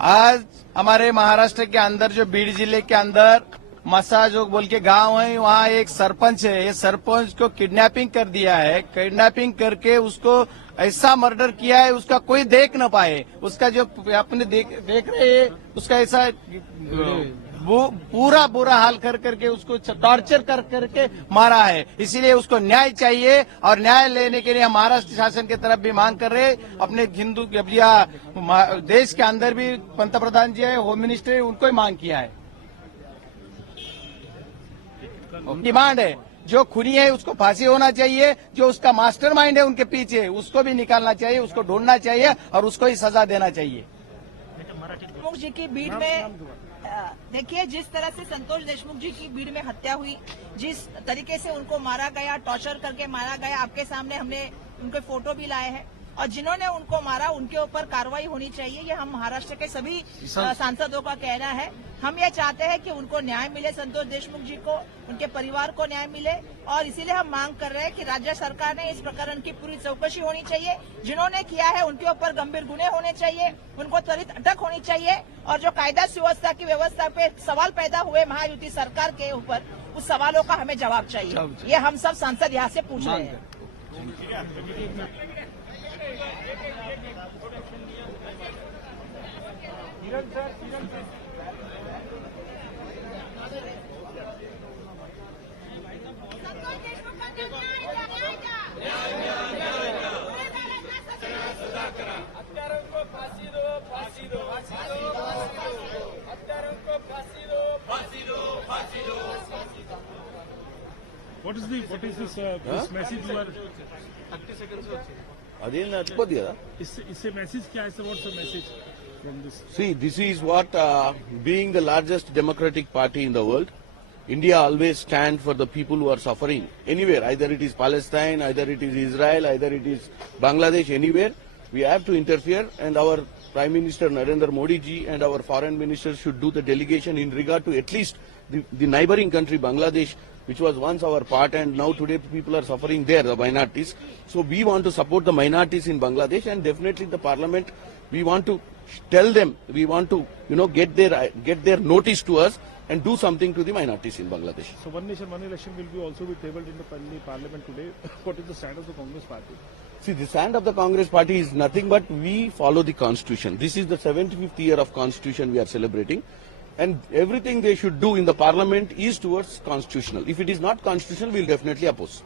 आज हमारे महाराष्ट्र के अंदर जो बीड जिले के अंदर मसा जो बोल के गांव है, वहाँ एक सरपंच है। ये सरपंच को किडनैपिंग कर दिया है। किडनैपिंग करके उसको ऐसा मर्डर किया है, उसका कोई देख न पाए। उसका जो अपने देख रहे हैं, उसका ऐसा पूरा बुरा हाल कर करके उसको टॉर्चर कर करके मारा है। इसीलिए उसको न्याय चाहिए और न्याय लेने के लिए हम महाराष्ट्र शासन की तरफ भी मांग कर रहे हैं। अपने हिंदू या देश के अंदर भी पंतप्रधान जी है, होम मिनिस्टर है, उनको ही मांग किया है। डिमांड है जो खूनी है उसको फांसी होना चाहिए, जो उसका मास्टरमाइंड है उनके पीछे उसको भी निकालना चाहिए, उसको ढूंढना चाहिए और उसको ही सजा देना चाहिए। देशमुख जी की भीड़ में देखिए, जिस तरह से संतोष देशमुख जी की भीड़ में हत्या हुई, जिस तरीके से उनको मारा गया, टॉर्चर करके मारा गया, आपके सामने हमने उनके फोटो भी लाए हैं और जिन्होंने उनको मारा उनके ऊपर कार्रवाई होनी चाहिए। ये हम महाराष्ट्र के सभी सांसदों का कहना है। हम ये चाहते हैं कि उनको न्याय मिले, संतोष देशमुख जी को, उनके परिवार को न्याय मिले और इसीलिए हम मांग कर रहे हैं कि राज्य सरकार ने इस प्रकरण की पूरी चौकसी होनी चाहिए। जिन्होंने किया है उनके ऊपर गंभीर गुने होने चाहिए, उनको त्वरित अटक होनी चाहिए और जो कायदा सुव्यवस्था की व्यवस्था पे सवाल पैदा हुए महायुति सरकार के ऊपर, उस सवालों का हमें जवाब चाहिए। ये हम सब सांसद यहाँ से पूछ रहे हैं। What is this message you are? 30 seconds. Adil Natpo diya. Isse message kya hai? What's the message from this? See, this is what, being the largest democratic party in the world, India always stands for the people who are suffering anywhere. Either it is Palestine, either it is Israel, either it is Bangladesh, anywhere. We have to interfere, and our Prime Minister Narendra Modi ji and our foreign minister should do the delegation in regard to at least the neighboring country Bangladesh, which was once our part, and now today people are suffering there, the minorities. So we want to support the minorities in Bangladesh, and definitely the parliament, we want to tell them, we want to, get their notice to us and do something to the minorities in Bangladesh. So one nation, one election will be also be tabled in the parliament today. What is the stand of the Congress party? See, the stand of the Congress party is nothing but we follow the constitution. This is the 75th year of constitution we are celebrating. And everything they should do in the parliament is towards constitutional. If it is not constitutional, we will definitely oppose.